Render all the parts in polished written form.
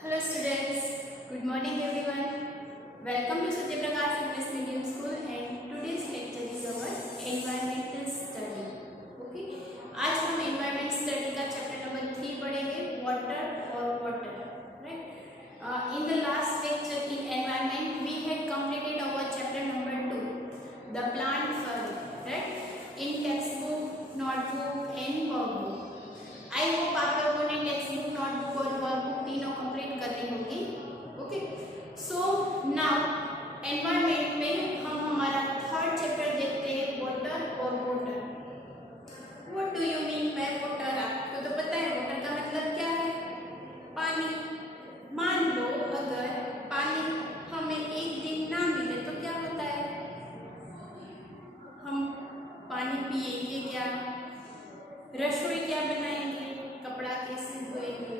Hello students, good morning everyone. Welcome to Satya Prakash English Medium School and today's lecture is our environmental study. Okay, आज हम environment study का chapter number 3 पढ़ेंगे water or water. Right? In the last lecture in environment we had completed our chapter number 2, the plant farming. Right? In textbook, notebook and workbook. I hope आप लोगों ने text book notebook और workbook तीनों complete कर ली होगी. Okay, so now environment में हम हमारा थर्ड चैप्टर देखते हैं वाटर और water. What do you mean by water? आपको तो पता है वाटर का मतलब क्या है? पानी. मान लो अगर पानी हमें एक दिन ना मिले तो क्या होता है? हम पानी पिएंगे क्या? रसोई क्या बनाएंगे? कपड़ा कैसे धोएंगे?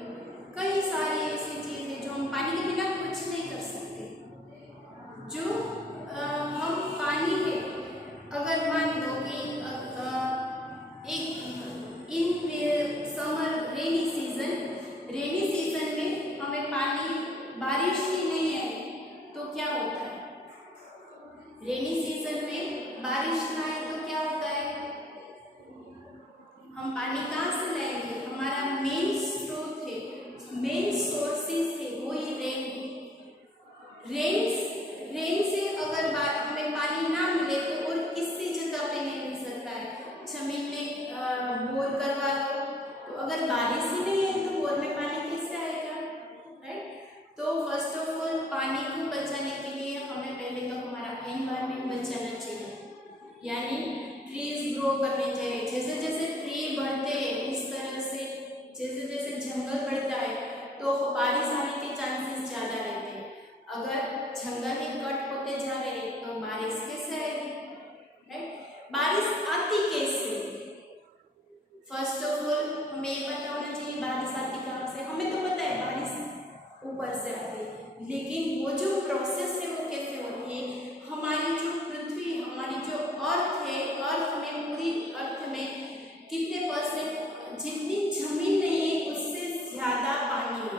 कई सारी ऐसी चीजें जो हम पानी के बिना कुछ नहीं कर सकते. जो हम पानी के अगर मान लो कि एक इन समर रेनी सीजन में हमें पानी बारिश ही नहीं है तो क्या होता है? रेनी सीजन में बारिश ना आए तो क्या होता है? हम पानी कहाँ से लाएंगे? हमारा मेन स्रोत है, मेन सोर्सेस है वो ही रेन से अगर हमें पानी ना मिले तो और किसी जगह पे नहीं मिल सकता है. जमीन में बोर करवा लो तो अगर बारिश ही नहीं है तो बोर में पानी कैसे आएगा? राइट. तो फर्स्ट ऑफ ऑल पानी को बचाने के लिए हमें पहले तो हमारा एनवायरनमेंट बचाना चाहिए, यानी ट्रीज ग्रो करने चाहिए. जैसे जैसे ट्री बढ़ते हैं उस तरह से जैसे जैसे जंगल बढ़ता है तो बारिश आने के चांसेस ज़्यादा रहते हैं. अगर जंगल ही कट होते जा रहे हैं तो बारिश कैसे आएगी? राइट. बारिश आती कैसे? फर्स्ट ऑफ ऑल हमें ये पता होना चाहिए बारिश आती कहाँ से. हमें तो पता है बारिश ऊपर से आती है, लेकिन वो जो प्रोसेस है वो कैसे होती है? हमारी जो पृथ्वी, हमारी जो अर्थ है, अर्थ में पूरी अर्थ में कितने परसेंट, जितनी जमीन नहीं है उससे ज्यादा पानी है.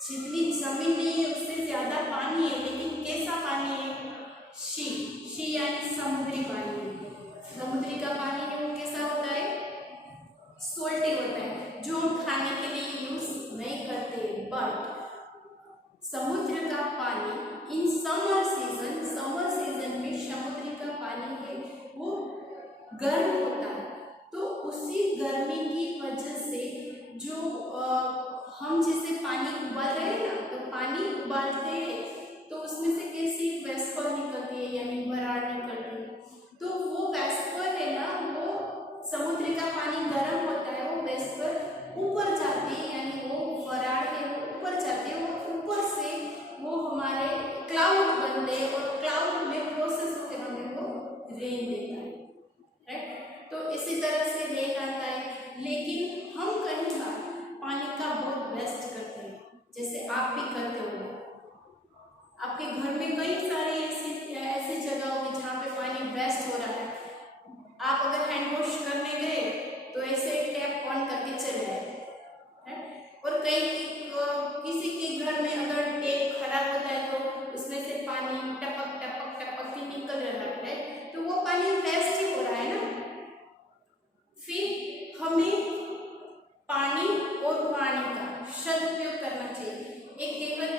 जितनी जमीन नहीं है उससे ज्यादा पानी है, लेकिन कैसा पानी है? शी यानी समुद्री पानी है. समुद्री का पानी है वो कैसा होता है? सोल्टी होता है, जो हम खाने के लिए यूज नहीं करते. बट समुद्र का पानी इन समर सीजन में समुद्र का पानी है वो गर्म होता है. तो उसी गर्मी की वजह से जो हम जैसे पानी उबाल रहे हैं ना, तो पानी उबालते हैं तो उसमें से कैसी वेस्पर निकलती है यानी बराड़ निकलती है. तो वो वेस्पर है ना, वो समुद्र का पानी गर्म होता है, वो वेस्पर ऊपर जाती है यानी वो बराड़ है वो ऊपर जाती है. वो ऊपर से वो हमारे क्लाउड बनते हैं और क्लाउड में प्रोसेस होकर हमें वो रेन देता है. राइट. तो इसी तरह से रेन आता है. लेकिन हम कई बार पानी का बहुत वेस्ट करते हैं, जैसे आप भी करते हो. आपके घर में कई सारे ऐसी जगह होगी जहाँ पे पानी वेस्ट हो रहा है. आप अगर हैंड वॉश करने गए तो ऐसे टैप ऑन करके चले आए. और किसी के घर में अगर टैप खराब होता है तो उसमें से पानी टपक टपक टपक के निकल रहा है, तो वो पानी वेस्ट ही हो रहा है ना. फिर हमें पानी और वाणी का सदुपयोग करना चाहिए. एक कહેવત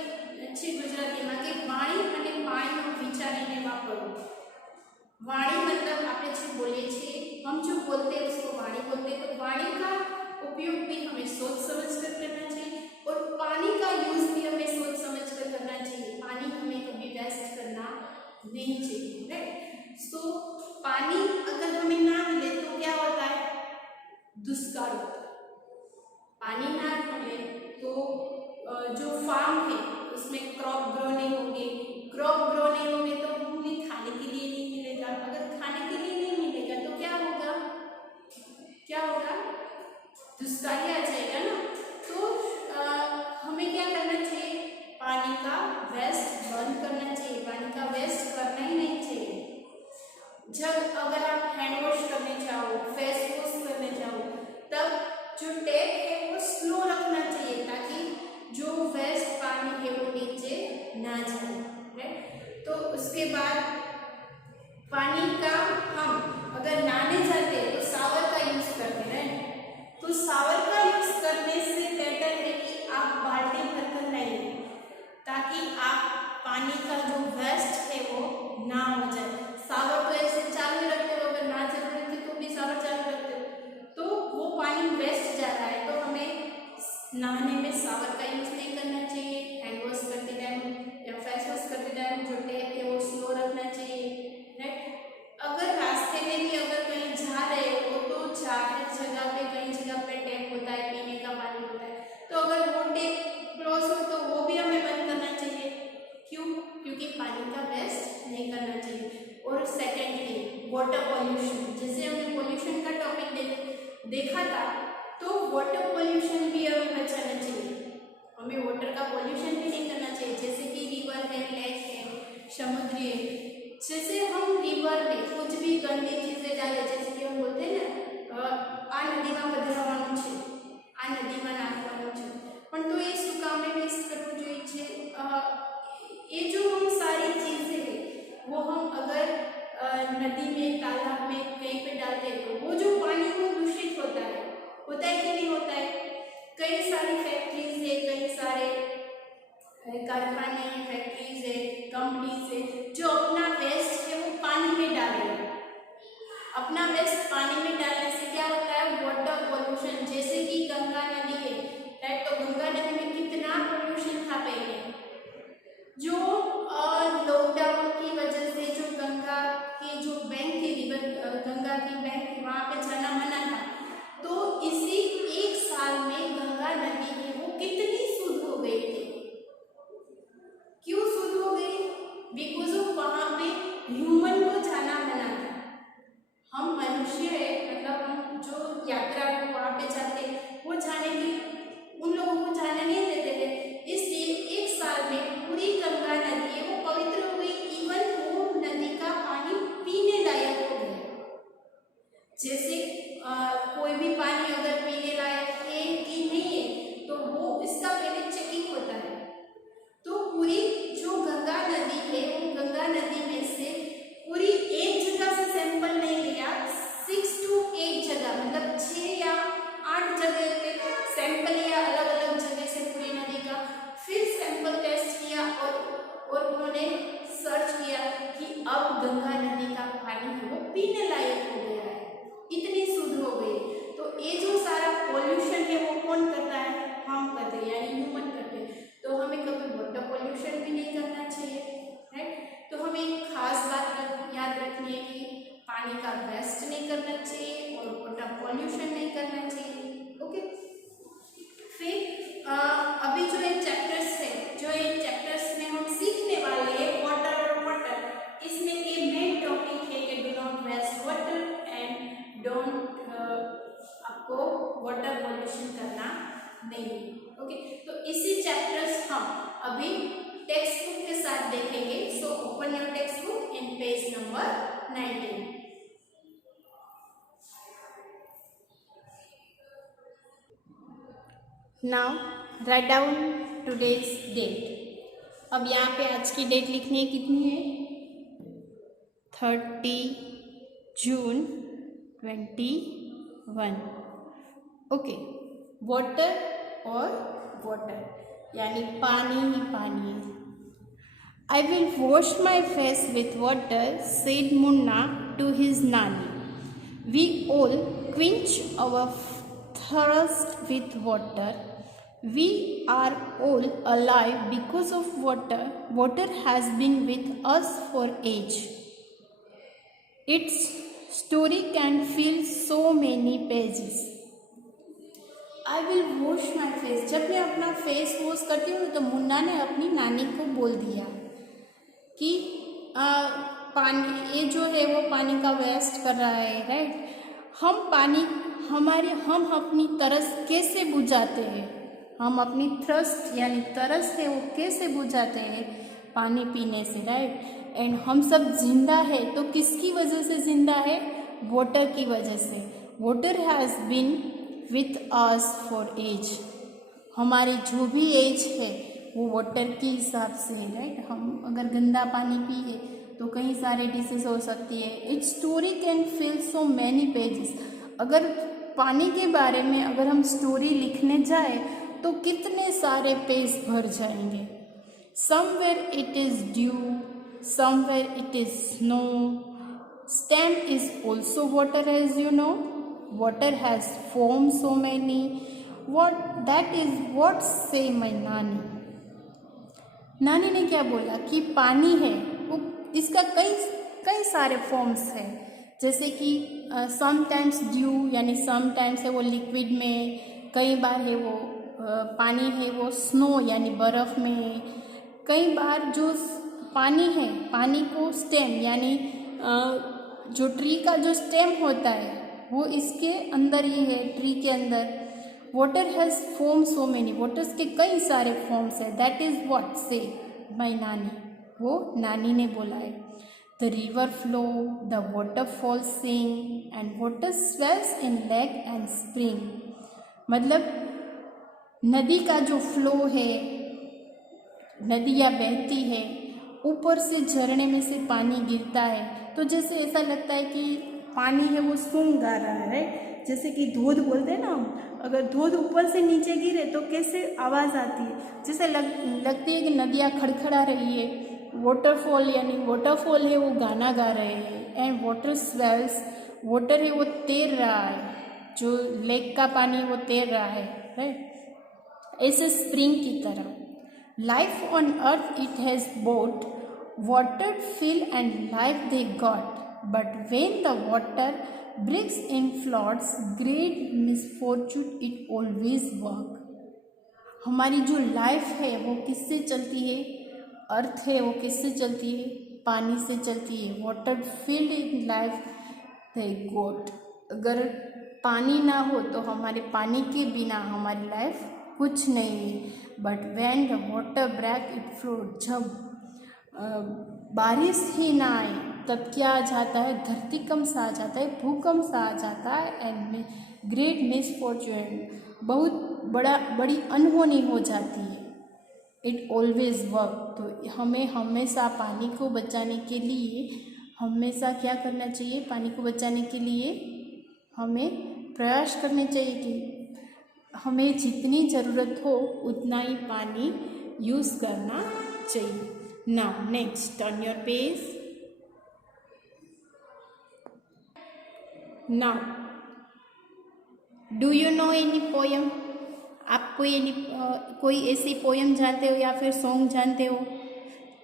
છે ગુજરાતીમાં કે વાણી અને પાણીનો વિચારીને વાપરવું. वाणी मतलब આપણે જે બોલીએ છીએ, हम जो बोलते हैं उसको वाणी बोलते हैं. तो वाणी का उपयोग भी हमें सोच समझ कर करना चाहिए और पानी का यूज भी हमें सोच समझ कर करना चाहिए. पानी हमें कभी वेस्ट करना नहीं चाहिए. राइट. सो पानी अगर हमें ना मिले तो क्या होता है? दुष्काल होता है. पानी ना मिले तो जो फार्म है उसमें क्रॉप ग्रो नहीं होंगे तो हमें खाने के लिए नहीं मिलेगा. अगर खाने के लिए नहीं मिलेगा तो क्या होगा? दुष्काल आ जाएगा ना. तो हमें क्या करना चाहिए? पानी का वेस्ट बंद करना चाहिए. पानी का वेस्ट करना ही नहीं चाहिए. जब अगर आप हैंड वॉश करने जाओ, फेस वॉश करने जाओ, तब जो टैप है वो स्लो रखना चाहिए ताकि ना जाए, राइट। तो उसके बाद पानी का हम अगर नहाने जाते हैं तो शावर का यूज करते हैं, राइट। तो शावर का यूज करने से बेटर है कि आप बाल्टी भरकर नहीं, ताकि आप पानी का जो वेस्ट है वो ना हो जाए। शावर तो ऐसे चालू रखते हो, अगर ना जरूरत है तो भी शावर चालू रखते हो, तो वो पानी वेस्ट जा रहा है। तो हमें नहाने में शावर का यूज नहीं करना चाहिए। हैंड वॉश करते टाइम या फेस वॉश करते टाइम जो टैप है वो स्लो रखना चाहिए, राइट। अगर रास्ते में भी अगर कहीं जा रहे हो तो चाहे जगह पे कई जगह पे टैप होता है, पीने का पानी होता है, तो अगर वो टैप क्लोज हो तो वो भी हमें बंद करना चाहिए। क्यों? क्योंकि पानी का वेस्ट नहीं करना चाहिए। और सेकेंडली वाटर पॉल्यूशन, जैसे हमने पॉल्यूशन का टॉपिक देखा था, तो वाटर पॉल्यूशन भी हमें बचाना चाहिए। हमें वाटर का पॉल्यूशन भी नहीं करना चाहिए, जैसे कि रिवर है, लेक है, समुद्र है। जैसे हम रिवर में कुछ भी गंदी चीजें डाले, जैसे कि हम बोलते हैं ना आ नदीમાં પધરાવવાનું છે, આ નદીમાં નાખવાનું છે, પણ તો એ શું કામે વેસ્ટ કરવું જોઈએ છે? ये जो हम सारी चीजें हैं वो हम अगर नदी में, तालाब में कहीं पे डालते हैं तो वो जो पानी वो दूषित होता है कि नहीं होता है? कई सारी फैक्ट्रीज है, कई सारे कारखाने हैं, फैक्ट्रीज है, कंपनीज है, जो अपना वेस्ट है वो पानी में डाल रहे हैं। अपना वेस्ट पानी में डालने से क्या होता है? Water pollution. जैसे कि गंगा नदी है, राइट, तो गंगा नदी में कितना पॉल्यूशन था पहले, जो लॉकडाउन की वजह से जो गंगा की जो बैंक थी, रिवर गंगा की बैंक थी, वहाँ पे जाना मना था। तो इसी एक साल में गंगा नदी है वो कितनी शुद्ध हो गई थी। क्यों शुद्ध हो गई? बिकॉज ऑफ वहाँ पे ह्यूमन को जाना मना था। हम मनुष्य है, मतलब हम जो यात्रा को वहाँ पे जाते वो जाने की उन लोगों को जाने नहीं देते थे, इसलिए एक साल में पूरी गंगा नदी है वो पवित्र हो गई। इवन वो नदी का पानी पीने लायक हो गया। जैसे कोई भी पानी अगर पीने लायक है कि नहीं है तो वो इसका पहले चेकिंग होता है। तो पूरी जो गंगा नदी है वो गंगा नदी में से पूरी एक जगह से सैंपल नहीं लिया, 6 to 8 जगह, मतलब 6 या 8 जगह पे सैंपल लिया, अलग अलग जगह से पूरी नदी का, फिर सैंपल टेस्ट किया और उन्होंने सर्च किया कि अब गंगा नदी का पानी वो पीने लायक हो गया है, इतनी शुद्ध हो गई। तो ये जो सारा पॉल्यूशन है वो कौन करता है? हम करते हैं, यानी ह्यूमन करते हैं। तो हमें कभी वाटर पॉल्यूशन भी नहीं करना चाहिए, राइट। तो हमें एक खास बात याद रखनी है कि पानी का वेस्ट नहीं करना चाहिए और वाटर पॉल्यूशन नहीं करना चाहिए, ओके। फिर अभी जो ये चैप्टर्स है, जो ये चैप्टर्स में हम सीखने वाले हैं वाटर और वाटर, इसमें ये मेन टॉपिक है कि do not waste water and don't आपको वाटर पॉल्यूशन करना नहीं, ओके। तो इसी चैप्टर्स हम अभी टेक्स्ट बुक के साथ देखेंगे। So open your text book in page number 19। Now write down today's date. अब यहाँ पे आज की डेट लिखनी है, कितनी है? 30 जून 21, ओके। वाटर और वाटर यानी पानी ही पानी है। I will wash my face with water, said Munna to his nanny. We all quench our thirst with water. We are all alive because of water. Water has been with us for age. Its story can fill so many pages. I will wash my face. जब मैं अपना face wash करती हूँ तो मुन्ना ने अपनी नानी को बोल दिया कि पानी ये जो है वो पानी का वेस्ट कर रहा है, राइट। हम अपनी तरस कैसे बुझाते हैं? हम अपनी थ्रस्ट यानी तरस है वो कैसे बुझाते हैं? पानी पीने से, राइट। एंड हम सब जिंदा है तो किसकी वजह से जिंदा है? वाटर की वजह से। Water has been with us for age. हमारी जो भी एज है वो वाटर के हिसाब से है, राइट। हम अगर गंदा पानी पिए तो कई सारे डिसीज हो सकती है। It's story can feel so many pages. अगर पानी के बारे में अगर हम स्टोरी लिखने जाए तो कितने सारे पेज भर जाएंगे। Somewhere it is due, somewhere it is snow, stamp is also water, as you know. Water has foam so many. That is what say my नानी। नानी ने क्या बोला कि पानी है वो, इसका कई सारे फॉर्म्स है, जैसे कि समटाइम्स ड्यू यानी समटाइम्स है वो लिक्विड में, कई बार है वो पानी है वो स्नो यानी बर्फ़ में, कई बार जो पानी है पानी को स्टेम यानी जो ट्री का जो स्टेम होता है वो इसके अंदर ही है, ट्री के अंदर। Water has form so many, waters के कई सारे फॉर्म्स है। दैट इज़ व्हाट से माय नानी, वो नानी ने बोला है। The river flow, the waterfall sing and water swells in lake and spring. मतलब नदी का जो फ्लो है, नदियाँ बहती है, ऊपर से झरने में से पानी गिरता है, तो जैसे ऐसा लगता है कि पानी है वो सॉन्ग गा रहा है, राइट। जैसे कि धोध बोलते हैं ना हम, अगर धोध ऊपर से नीचे गिरे तो कैसे आवाज़ आती है, जैसे लगती है कि नदियाँ खड़खड़ा रही है। वाटरफॉल यानी वाटरफॉल है वो गाना गा रहे हैं। एंड वाटर स्वेल्स, वाटर है वो तैर रहा है, जो लेक का पानी वो तैर रहा है, राइट। ऐसे स्प्रिंग की तरह life on earth it has both watered fill and life they got, but when the water breaks in floods great misfortune it always work। हमारी जो लाइफ है वो किससे चलती है, अर्थ है वो किससे चलती है, पानी से चलती है। Water filled in life they got, अगर पानी ना हो तो हमारे पानी के बिना हमारी लाइफ कुछ नहीं है। But when the water break it float, जब बारिश ही ना आए तब क्या आ जाता है, धरतीकंप सा आ जाता है, भूकंप सा आ जाता है। एंड ग्रेट मिसफॉर्चून, बहुत बड़ी अनहोनी हो जाती है। इट ऑलवेज वर्क, तो हमें हमेशा पानी को बचाने के लिए हमेशा क्या करना चाहिए, पानी को बचाने के लिए हमें प्रयास करने चाहिए कि हमें जितनी ज़रूरत हो उतना ही पानी यूज़ करना चाहिए। Now next, turn your page. Now do you no any poem, आप कोई ऐसी पोयम जानते हो या फिर सॉन्ग जानते हो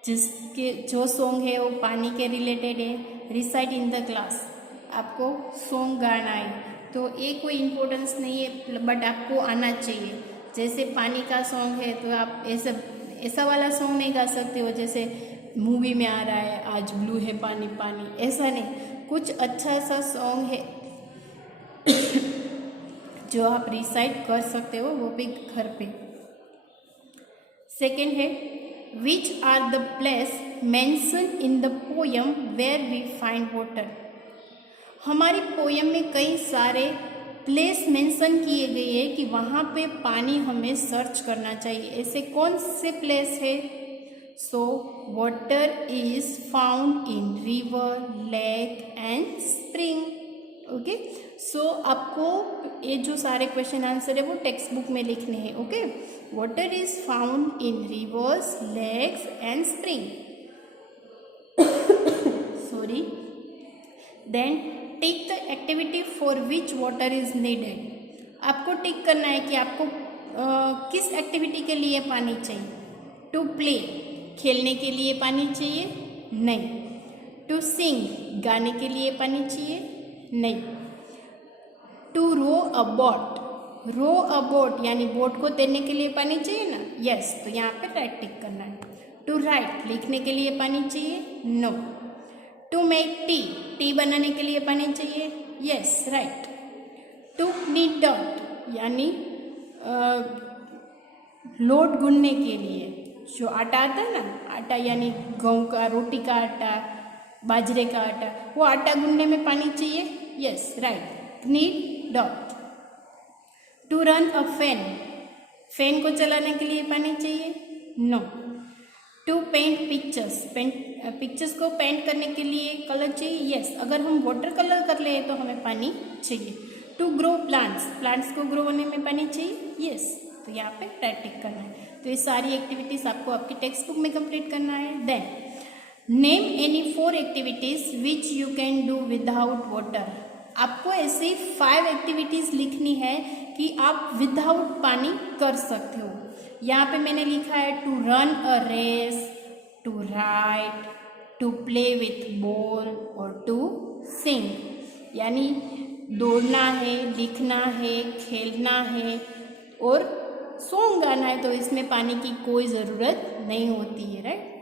जिसके जो सॉन्ग है वो पानी के रिलेटेड है। रिसाइट इन द क्लास, आपको सॉन्ग गाना है, तो ये कोई इम्पोर्टेंस नहीं है बट आपको आना चाहिए। जैसे पानी का सॉन्ग है तो आप ऐसा वाला सॉन्ग नहीं गा सकते हो जैसे मूवी में आ रहा है आज ब्लू है पानी पानी, ऐसा नहीं। कुछ अच्छा सा सॉन्ग है जो आप रिसाइट कर सकते हो, वो भी घर पे। सेकेंड है, which are the place mention in the poem where we find water. हमारी पोयम में कई सारे प्लेस मेंशन किए गए हैं कि वहाँ पे पानी हमें सर्च करना चाहिए। ऐसे कौन से प्लेस है? So water is found in river, lake and spring. Okay, so आपको ये जो सारे क्वेश्चन आंसर है वो टेक्स्ट बुक में लिखने हैं। Okay, water is found in rivers, lakes and spring. Sorry, then tick the activity for which water is needed. आपको टिक करना है कि आपको किस एक्टिविटी के लिए पानी चाहिए। टू प्ले, खेलने के लिए पानी चाहिए? नहीं। टू सिंग, गाने के लिए पानी चाहिए? नहीं। To row a boat, row a boat यानी बोट को तैरने के लिए पानी चाहिए ना? यस, तो यहाँ पे राइट टिक करना है। टू राइट, लिखने के लिए पानी चाहिए? No. To make tea, tea बनाने के लिए पानी चाहिए? Yes, right. To knead dough यानी लोट गूंदने के लिए, जो आटा आता है ना, आटा यानी गेहूं का, रोटी का आटा, बाजरे का आटा, वो आटा गूंदने में पानी चाहिए? Yes, right, knead dough. To run a fan, fan को चलाने के लिए पानी चाहिए? No. To paint pictures, pictures को पेंट करने के लिए कलर चाहिए, यस। अगर हम वाटर कलर कर ले तो हमें पानी चाहिए। टू ग्रो प्लांट्स, प्लांट्स को ग्रो होने में पानी चाहिए, यस। तो यहाँ पे रेड टिक करना है। तो ये सारी एक्टिविटीज आपको आपकी टेक्स्ट बुक में कंप्लीट करना है। Then name any 4 activities which you can do without water. आपको ऐसे 5 एक्टिविटीज लिखनी है कि आप विदाउट पानी कर सकते हो। यहाँ पे मैंने लिखा है to run a race, to ride, to play with ball और टू सिंग। यानी दौड़ना है, लिखना है, खेलना है और सॉन्ग गाना है, तो इसमें पानी की कोई ज़रूरत नहीं होती है, right.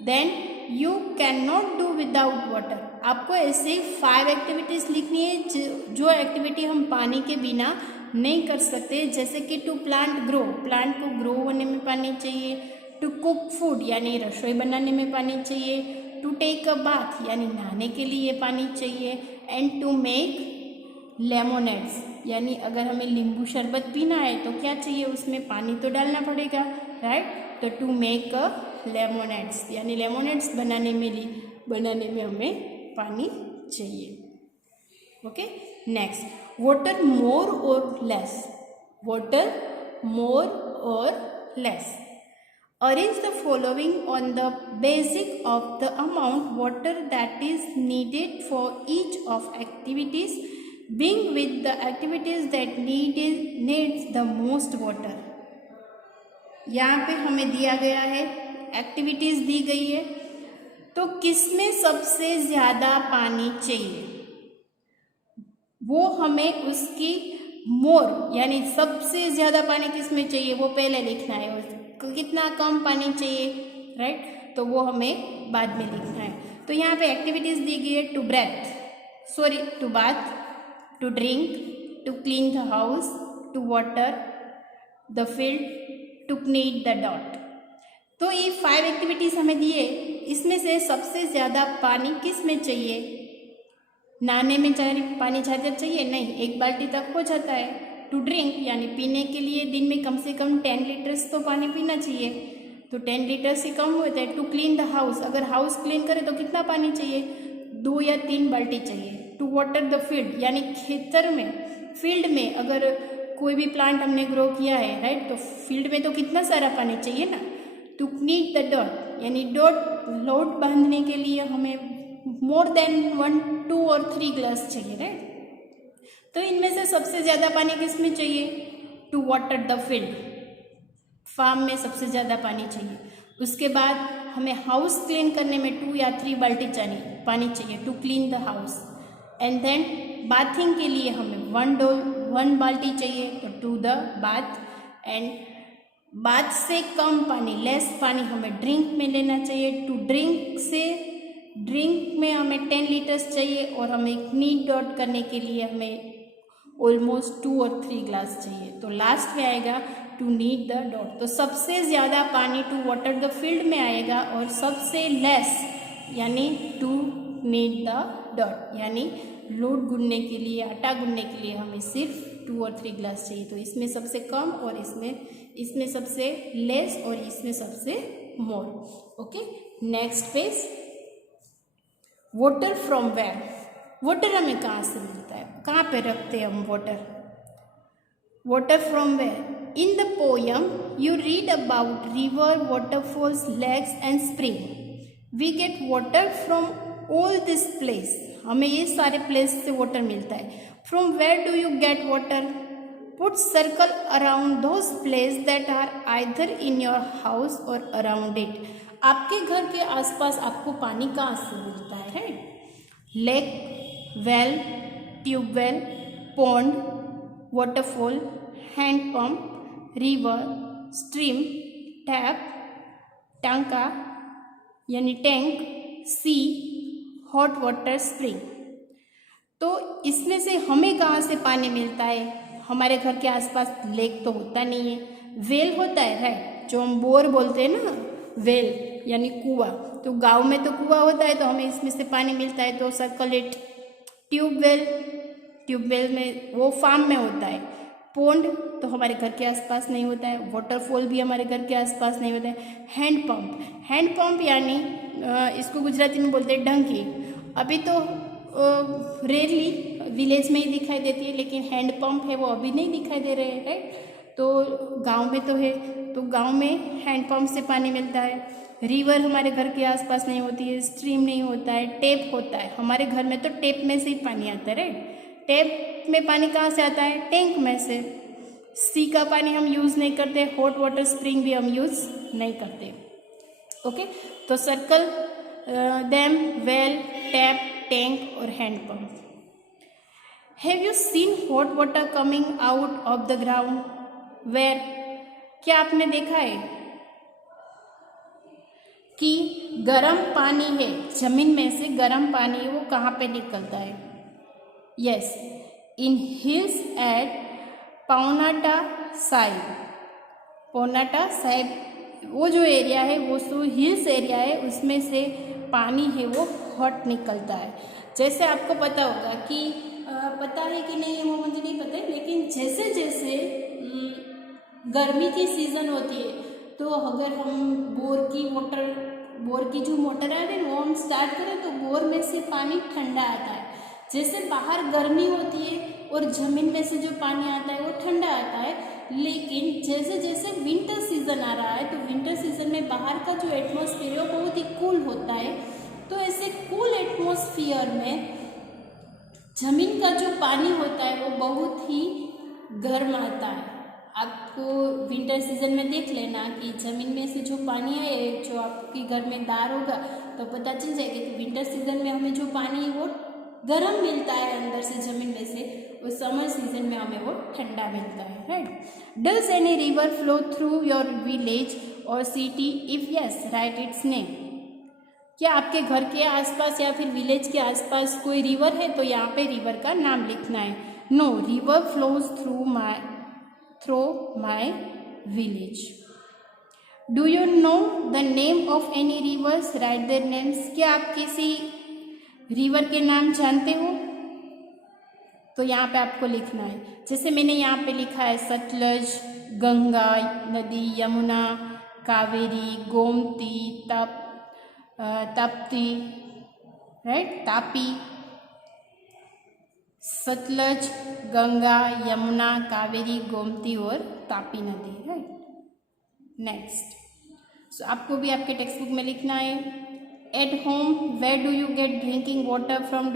Then you can not do without water. आपको ऐसे 5 एक्टिविटीज़ लिखनी है जो एक्टिविटी हम पानी के बिना नहीं कर सकते, जैसे कि टू प्लांट ग्रो, प्लांट को ग्रो होने में पानी चाहिए। टू कुक फूड, यानी रसोई बनाने में पानी चाहिए। टू टेक अ बाथ, यानी नहाने के लिए पानी चाहिए। एंड टू मेक लेमोनेड्स, यानी अगर हमें नींबू शरबत पीना है तो क्या चाहिए, उसमें पानी तो डालना पड़ेगा, राइट। तो टू मेक अ लेमोनेड्स, यानी लेमोनेड्स बनाने में हमें पानी चाहिए। ओके, नेक्स्ट वाटर मोर और लेस। वाटर मोर और less. Arrange the following on the basis of the amount water that is needed for each of activities, being with the activities that needs the most water. यहाँ पे हमें दिया गया है, activities दी गई है, तो किसमें सबसे ज़्यादा पानी चाहिए वो हमें उसकी मोर, यानी सबसे ज़्यादा पानी किसमें चाहिए वो पहले लिखना है, और कितना कम पानी चाहिए, राइट, तो वो हमें बाद में लिखना है। तो यहाँ पे एक्टिविटीज़ दी गई है to bath, to drink, to clean the house, to water the field, to knead the dough. तो ये 5 एक्टिविटीज़ हमें दिए, इसमें से सबसे ज़्यादा पानी किस में चाहिए। नहाने में पानी ज़्यादा चाहिए नहीं, 1 बाल्टी तक हो जाता है। टू ड्रिंक, यानी पीने के लिए दिन में कम से कम 10 लीटर्स तो पानी पीना चाहिए, तो 10 लीटर से कम होता है। टू क्लीन द हाउस, अगर हाउस क्लीन करें तो कितना पानी चाहिए, 2 या 3 बाल्टी चाहिए। टू वाटर द फील्ड, यानी खेतर में, फील्ड में अगर कोई भी प्लांट हमने ग्रो किया है, राइट, तो फील्ड में तो कितना सारा पानी चाहिए ना। टू नीट द डॉट, यानी लोट बांधने के लिए हमें मोर देन 1, 2 और 3 ग्लास चाहिए, राइट। तो इनमें से सबसे ज़्यादा पानी किस में चाहिए, to water the field, farm में सबसे ज़्यादा पानी चाहिए। उसके बाद हमें हाउस क्लीन करने में 2 या 3 बाल्टी पानी चाहिए, to clean the house. And then bathing के लिए हमें 1 बाल्टी चाहिए, तो to the bath. And bath से कम पानी, लेस पानी हमें ड्रिंक में लेना चाहिए। टू ड्रिंक में हमें 10 लीटर्स चाहिए, और हमें नीट डॉट करने के लिए हमें ऑलमोस्ट 2 और 3 ग्लास चाहिए। तो लास्ट में आएगा टू नीट द डॉट। तो सबसे ज़्यादा पानी टू वाटर द फील्ड में आएगा, और सबसे लेस यानी टू नीट द डॉट, यानी लोट गूंदने के लिए, आटा गूंदने के लिए हमें सिर्फ 2 और 3 ग्लास चाहिए। तो इसमें सबसे कम, और इसमें सबसे लेस, और इसमें सबसे more. Okay, next page. Water from where, water हमें कहाँ से मिलता है, कहाँ पे रखते हैं हम water from where. In the poem you read about river, waterfalls, lakes and spring. We get water from all this place, हमें ये सारे प्लेस से वाटर मिलता है। From where do you get water, put circle around those place that are either in your house or around it. आपके घर के आसपास आपको पानी कहाँ से मिलता है, right. Lake, well, tubewell, pond, waterfall, handpump, river, stream, tap, टांका यानी tank, sea, hot water spring. तो इसमें से हमें कहाँ से पानी मिलता है, हमारे घर के आसपास लेक तो होता नहीं है, वेल होता है, राइट, जो हम बोर बोलते हैं ना, वेल यानी कुआं। तो गांव में तो कुआं होता है, तो हमें इसमें से पानी मिलता है, तो सर्कल इट। ट्यूबवेल में वो फार्म में होता है। पॉन्ड तो हमारे घर के आसपास नहीं होता है, वाटरफॉल भी हमारे घर के आसपास नहीं होता है। हैंड पंप यानी इसको गुजराती में बोलते हैं डंकी। अभी तो रेयरली विलेज में ही दिखाई देती है, लेकिन हैंड पंप है वो अभी नहीं दिखाई दे रहे हैं, राइट। तो गांव में तो है, तो गांव में हैंड पंप से पानी मिलता है। रिवर हमारे घर के आसपास नहीं होती है, स्ट्रीम नहीं होता है, टेप होता है। हमारे घर में तो टेप में से ही पानी आता है, राइट। टेप में पानी कहाँ से आता है? टैंक में से। सी का पानी हम यूज़ नहीं करते, हॉट वाटर स्प्रिंग भी हम यूज़ नहीं करते। ओके, तो circle dam, well, tap, tank और hand pump. Have you seen hot water coming out of the ground? Where? क्या आपने देखा है कि गर्म पानी है, जमीन में से गर्म पानी है, वो कहाँ पे निकलता है? यस, इन हिल्स एट पौनाटा साहिब। पौनाटा साहिब वो जो एरिया है, वो जो हिल्स एरिया है, उसमें से पानी है वो हॉट निकलता है। जैसे आपको पता होगा कि पता है कि नहीं वो मुझे नहीं पता है, लेकिन जैसे जैसे गर्मी की सीज़न होती है, तो अगर हम बोर की जो मोटर है वो हम स्टार्ट करें तो बोर में से पानी ठंडा आता है। जैसे बाहर गर्मी होती है और ज़मीन में से जो पानी आता है वो ठंडा आता है, लेकिन जैसे जैसे विंटर सीज़न आ रहा है, तो विंटर सीज़न में बाहर का जो एटमॉस्फेयर है वो बहुत ही कूल होता है। तो ऐसे कूल एटमॉस्फेयर में ज़मीन का जो पानी होता है वो बहुत ही गर्म आता है। आपको विंटर सीजन में देख लेना कि ज़मीन में से जो पानी है, जो आपके घर में दार होगा तो पता चल जाएगा कि विंटर सीजन में हमें जो पानी है वो गर्म मिलता है अंदर से ज़मीन में से, और समर सीजन में हमें वो ठंडा मिलता है, right. Does any river flow through your village और city? If yes, write its name. क्या आपके घर के आसपास या फिर विलेज के आसपास कोई रिवर है? तो यहाँ पे रिवर का नाम लिखना है। No river flows through my village. Do you know the name of any rivers? Write their names. क्या आप किसी रिवर के नाम जानते हो? तो यहाँ पे आपको लिखना है। जैसे मैंने यहाँ पे लिखा है सतलज, गंगा नदी, यमुना, कावेरी, गोमती, ताप्ती, राइट, तापी, सतलज, गंगा, यमुना, कावेरी, गोमती और तापी नदी, राइट। नेक्स्ट, सो आपको भी आपके टेक्स्ट बुक में लिखना है। At home where do you get drinking water from?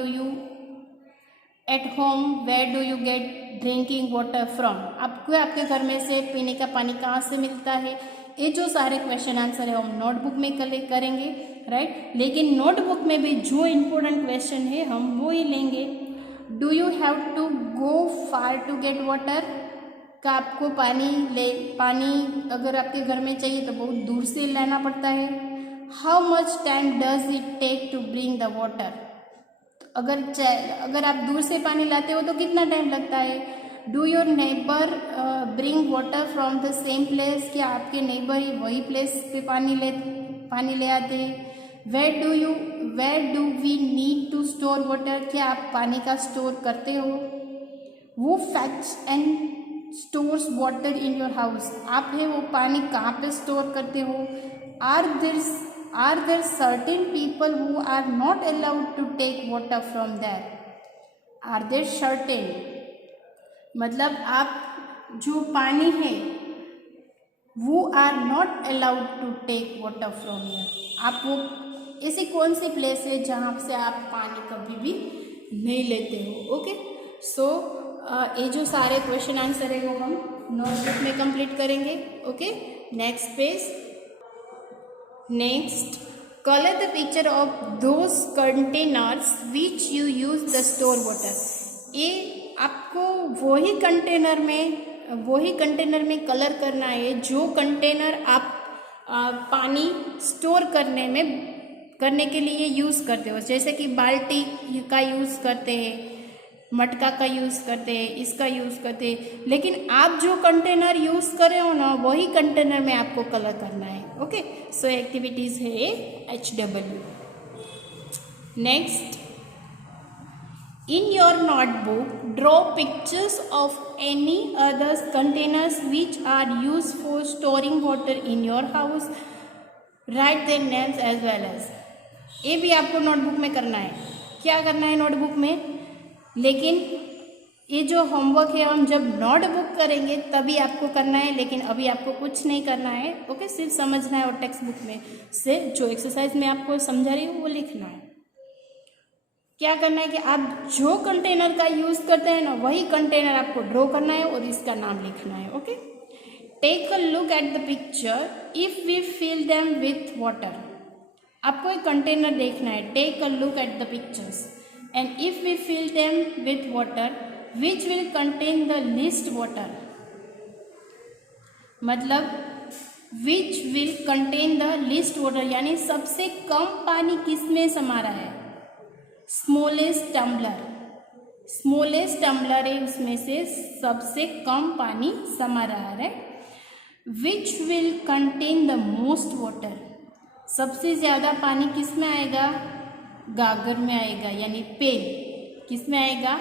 At home where do you get drinking water from? आपको आपके घर में से पीने का पानी कहाँ से मिलता है? ये जो सारे क्वेश्चन आंसर है हम नोटबुक में करेंगे, राइट। लेकिन नोटबुक में भी जो इम्पोर्टेंट क्वेश्चन है हम वो ही लेंगे। Do you have to go far to get water? का आपको पानी अगर आपके घर में चाहिए तो बहुत दूर से लाना पड़ता है। How much time does it take to bring the water? अगर आप दूर से पानी लाते हो तो कितना टाइम लगता है? Do your neighbour bring water from the same place? क्या आपके नेबर ही वही प्लेस पे पानी ले आते हैं? Where do we need to store water? क्या आप पानी का स्टोर करते हो? Who fetches and stores water in your house? आप है वो पानी कहाँ पे स्टोर करते हो? Are there certain people who are not allowed to take water from there? Are there certain मतलब आप जो पानी है वो are not allowed to take water from here. आप वो ऐसी कौन सी प्लेस है जहाँ से आप पानी कभी भी नहीं लेते हो? ओके, सो ये जो सारे क्वेश्चन आंसर है वो हम नोटबुक में कंप्लीट करेंगे। Okay, next page. Next, color the picture of those containers which you use the store water। ये आपको वही कंटेनर में कलर करना है जो कंटेनर आप पानी स्टोर करने के लिए यूज़ करते हो। जैसे कि बाल्टी का यूज़ करते हैं, मटका का यूज़ करते हैं, इसका यूज़ करते हैं, लेकिन आप जो कंटेनर यूज़ कर रहे हो ना वही कंटेनर में आपको कलर करना है। ओके, सो एक्टिविटीज़ है HW। Next, In your notebook, draw pictures of any other containers which are used for storing water in your house. Write their names as well as. ये भी आपको नोटबुक में करना है. क्या करना है नोटबुक में? लेकिन ये जो होमवर्क है हम जब नोटबुक करेंगे तभी आपको करना है, लेकिन अभी आपको कुछ नहीं करना है. ओके, सिर्फ समझना है और टेक्स्ट बुक में से जो एक्सरसाइज में आपको समझा रही हूँ वो लिखना है. क्या करना है कि आप जो कंटेनर का यूज़ करते हैं ना वही कंटेनर आपको ड्रॉ करना है और इसका नाम लिखना है. Okay, take a look at the picture. If we fill them with water. आपको एक कंटेनर देखना है. Take a look at the pictures and if we fill them with water which will contain the least water. मतलब which will contain the least water यानी सबसे कम पानी किसमें समा रहा है? Smallest tumbler. स्मॉलेस्ट टम्बलर है, उसमें से सबसे कम पानी समा रहा है. विच will contain the most water. सबसे ज़्यादा पानी किस में आएगा? गागर में आएगा यानी पेल. किस में आएगा?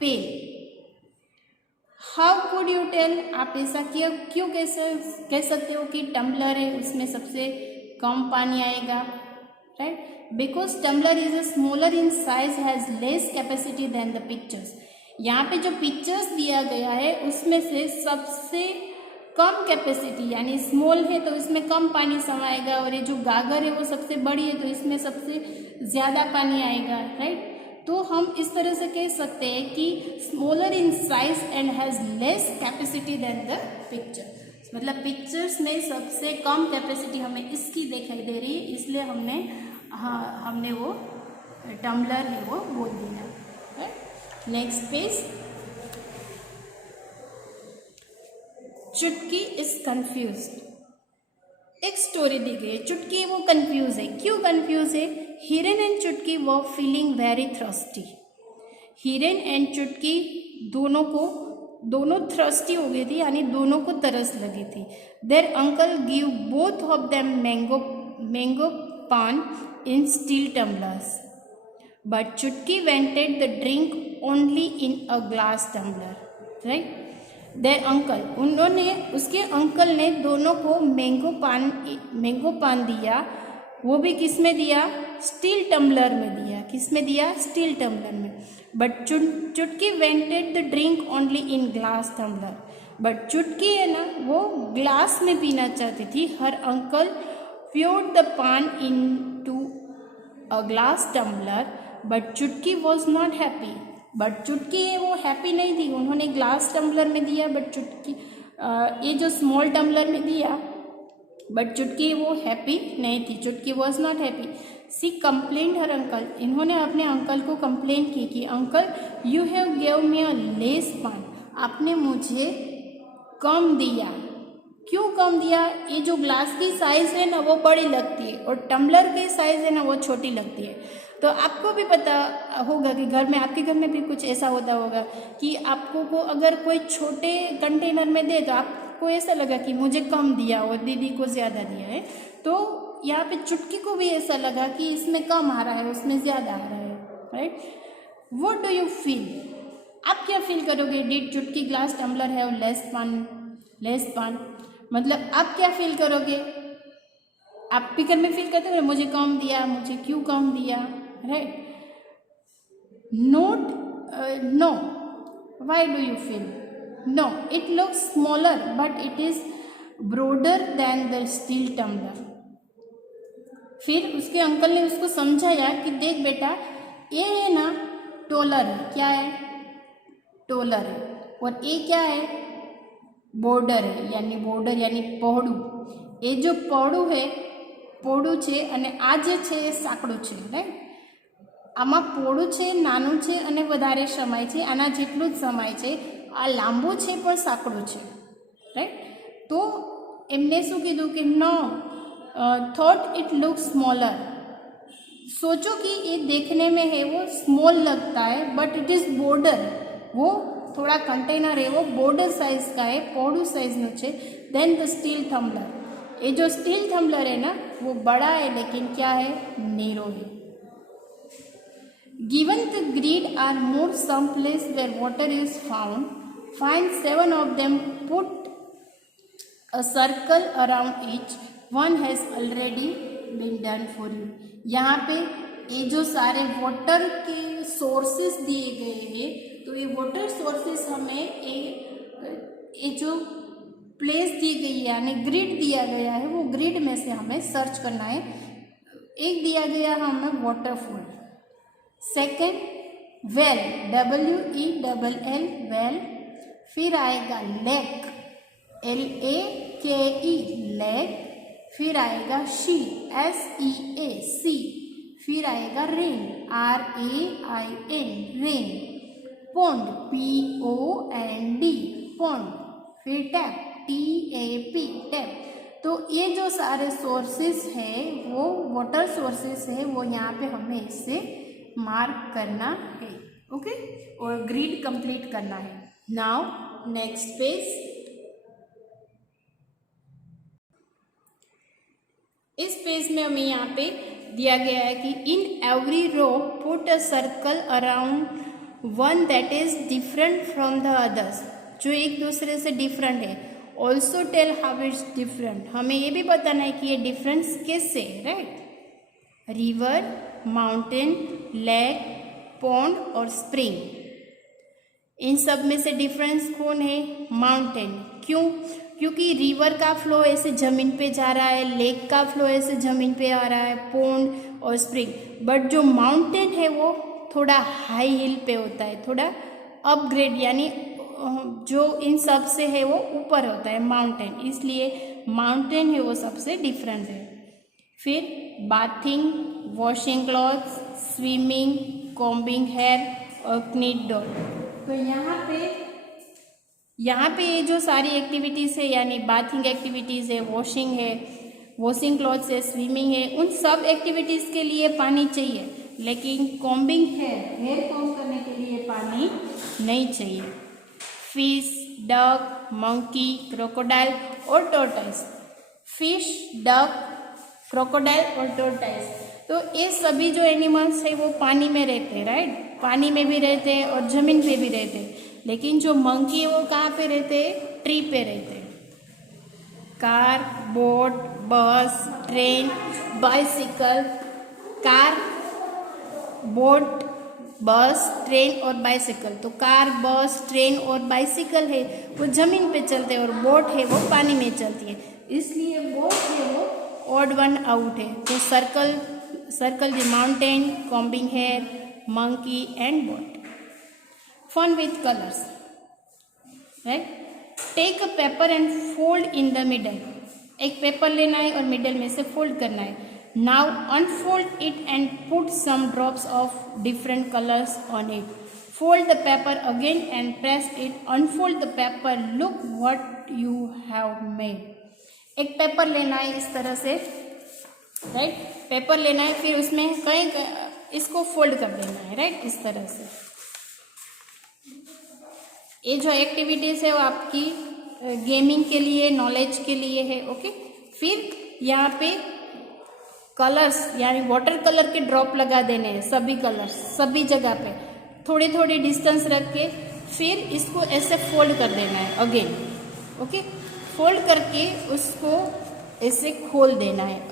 Pail. How could you tell. आप ऐसा क्यों कह सकते हो कि टम्बलर है उसमें सबसे कम पानी आएगा? Right, because tumbler is a smaller in size, has less capacity than the pictures. यहाँ पे जो पिक्चर्स दिया गया है उसमें से सबसे कम कैपेसिटी यानी स्मॉल है तो इसमें कम पानी समाएगा, और ये जो गागर है वो सबसे बड़ी है तो इसमें सबसे ज़्यादा पानी आएगा. राइट, तो हम इस तरह से कह सकते हैं कि smaller in size and has less capacity than the picture. मतलब पिक्चर्स में सबसे कम कैपेसिटी हमें इसकी दिखाई दे रही है, इसलिए हमने वो टम्बलर है वो बोल दिया. Next page. चुटकी इज कंफ्यूज्ड. एक स्टोरी दी गई है. चुटकी वो कंफ्यूज है. क्यों कंफ्यूज है? हिरन एंड चुटकी वर फीलिंग वेरी थ्रस्टी. हिरन एंड चुटकी दोनों थ्रस्टी हो गई थी यानी दोनों को तरस लगी थी. Their uncle give both of them mango paan in steel tumblers, but Chutki wanted the drink only in a glass tumbler. Right, their uncle, उसके अंकल ने दोनों को मैंगो पान दिया. वो भी किस में दिया? स्टील टम्बलर में दिया. किस में दिया? स्टील टम्बलर में. But Chutki wanted the drink only in glass tumbler. But चुटकी है ना वो ग्लास में पीना चाहती थी. हर uncle poured the pan into a glass tumbler, but चुटकी was not happy. बट चुटकी है वो हैप्पी नहीं थी. उन्होंने ग्लास टम्बलर में दिया बट चुटकी ये जो स्मॉल टम्बलर में दिया, बट चुटकी वो हैप्पी नहीं थी. Chutki was not happy. She complaint her uncle. इन्होंने अपने अंकल को कंप्लेन की कि uncle you have give me a less paan. आपने मुझे कम दिया. क्यों कम दिया? ये जो ग्लास की साइज़ है ना वो बड़ी लगती है और टम्बलर की साइज़ है ना वो छोटी लगती है. तो आपको भी पता होगा कि आपके घर में भी कुछ ऐसा होता होगा कि आपको को अगर कोई छोटे कंटेनर में दे तो आपको ऐसा लगा कि मुझे कम दिया और दीदी को ज़्यादा दिया है. तो यहाँ पे चुटकी को भी ऐसा लगा कि इसमें कम आ रहा है उसमें ज़्यादा आ रहा है. Right, what do you feel. आप क्या फील करोगे? डिड चुटकी ग्लास टम्बलर है और लेस पान. मतलब आप क्या फील करोगे? आप भी घर में फील करते हो मुझे कम दिया, मुझे क्यों कम दिया. Right, no. Why do you feel? No, it looks smaller but it is broader than the steel tumbler. फिर उसके अंकल ने उसको समझाया कि देख बेटा ये है ना टोलर है. क्या है? टोलर है. और ये क्या है? બોર્ડર यानी પહોળું. એ જો પહોળું છે અને આ જે છે એ સાંકડું છે. રાઈટ, આમાં પહોળું છે, નાનું છે અને વધારે સમાય છે. આના જેટલું જ સમાય છે. આ લાંબુ છે પણ સાંકડું છે. રાઈટ, તો એમને શું કીધું કે નો थॉट इट लुक स्मॉलर. सोचो कि ये देखने में है वो स्मॉल लगता है बट इट इज़ बॉर्डर. वो थोड़ा कंटेनर है वो बॉर्डर साइज का है, पौड़ू साइज नो छे. Then the steel tumbler. ये जो स्टील थम्बलर है ना वो बड़ा है लेकिन क्या है? नीरो है. Given the grid are more some place where water is found, find 7 of them, put a circle around each, one has already been done for you. यहाँ पे ये जो सारे वाटर के सोर्सेस दिए गए हैं, तो ये वाटर सोर्सेस हमें ये जो प्लेस दी गई है यानी ग्रिड दिया गया है, वो ग्रिड में से हमें सर्च करना है. एक दिया गया हमें waterfall, second well WELL well, फिर आएगा लेक LAKE लेक, फिर आएगा शी SEA सी, फिर आएगा rain RAIN rain, pond POND pond, फिर टैप TAP टैप. तो ये जो सारे सोर्सेस है वो वाटर सोर्सेस है, वो यहाँ पे हमें इससे मार्क करना है. ओके, और ग्रिड कंप्लीट करना है. Now next page. इस पेज में हमें यहाँ पे दिया गया है कि in every row put a circle around one that is different from the others, जो एक दूसरे से डिफरेंट है. Also tell how it's different, हमें ये भी बताना है कि ये डिफरेंस कैसे है. Right, river, mountain, lake, pond और स्प्रिंग, इन सब में से डिफरेंस कौन है? माउंटेन. क्यों? क्योंकि रिवर का फ्लो ऐसे ज़मीन पे जा रहा है, लेक का फ्लो ऐसे ज़मीन पे आ रहा है, पॉन्ड और स्प्रिंग. बट जो माउंटेन है वो थोड़ा हाई हिल पे होता है, थोड़ा अपग्रेड, यानी जो इन सब से है वो ऊपर होता है माउंटेन, इसलिए माउंटेन है वो सबसे डिफरेंट है. फिर bathing, washing clothes, swimming, combing hair और क्नीड डॉ. तो यहाँ पे ये जो सारी एक्टिविटीज़ है, यानी बाथिंग एक्टिविटीज़ है, वॉशिंग क्लॉथ्स है, स्विमिंग है, उन सब एक्टिविटीज़ के लिए पानी चाहिए. लेकिन कॉम्बिंग हेयर कॉम्ब करने के लिए पानी नहीं चाहिए. फिश, डक, मंकी, क्रोकोडाइल और टोर्टाइस. फिश, डक, क्रोकोडाइल और टोर्टाइस, तो ये सभी जो एनिमल्स है वो पानी में रहते हैं. राइट, पानी में भी रहते हैं और ज़मीन पे भी रहते हैं. लेकिन जो मंकी है वो कहाँ पे रहते हैं? ट्री पे रहते हैं. कार, बोट, बस, ट्रेन, बाइसिकल, कार, बोट, बस, ट्रेन और बाइसिकल. तो कार, बस, ट्रेन और बाइसिकल है वो ज़मीन पे चलते हैं और बोट है वो पानी में चलती है, इसलिए बोट है वो ऑड वन आउट है. तो circle the mountain, combing hair, monkey and boat. Fun with colours. Right, take a paper and fold in the middle. एक पेपर लेना है और मिडल में से फोल्ड करना है. Now unfold it and put some drops of different colours on it. Fold the paper again and press it. Unfold the paper. Look what you have made. एक paper लेना है इस तरह से. राइट, पेपर लेना है, फिर उसमें कहीं इसको फोल्ड कर देना है. राइट, इस तरह से. ये जो एक्टिविटीज़ है वो आपकी गेमिंग के लिए, नॉलेज के लिए है. ओके, फिर यहाँ पे कलर्स यानी वाटर कलर के ड्रॉप लगा देने हैं, सभी कलर्स सभी जगह पे, थोड़ी थोड़ी डिस्टेंस रख के. फिर इसको ऐसे फोल्ड कर देना है अगेन. ओके, फोल्ड करके उसको ऐसे खोल देना है.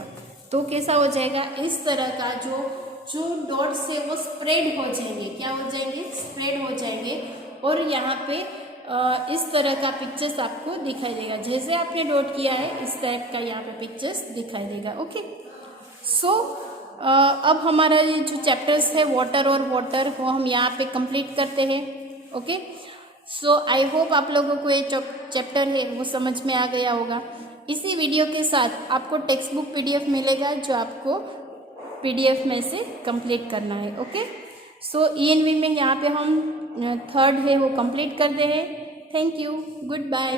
तो कैसा हो जाएगा? इस तरह का जो डॉट्स है वो स्प्रेड हो जाएंगे. क्या हो जाएंगे? स्प्रेड हो जाएंगे. और यहाँ पे इस तरह का पिक्चर्स आपको दिखाई देगा. जैसे आपने डॉट किया है इस टाइप का यहाँ पे पिक्चर्स दिखाई देगा. ओके, सो अब हमारा ये जो चैप्टर्स है वाटर और वाटर वो हम यहाँ पे कंप्लीट करते हैं. ओके, सो आई होप आप लोगों को ये चैप्टर है वो समझ में आ गया होगा. इसी वीडियो के साथ आपको टेक्स्ट बुक PDF मिलेगा जो आपको PDF में से कंप्लीट करना है. ओके, सो ENV में यहाँ पे हम थर्ड है वो कंप्लीट कर दे हैं. Thank you, good bye.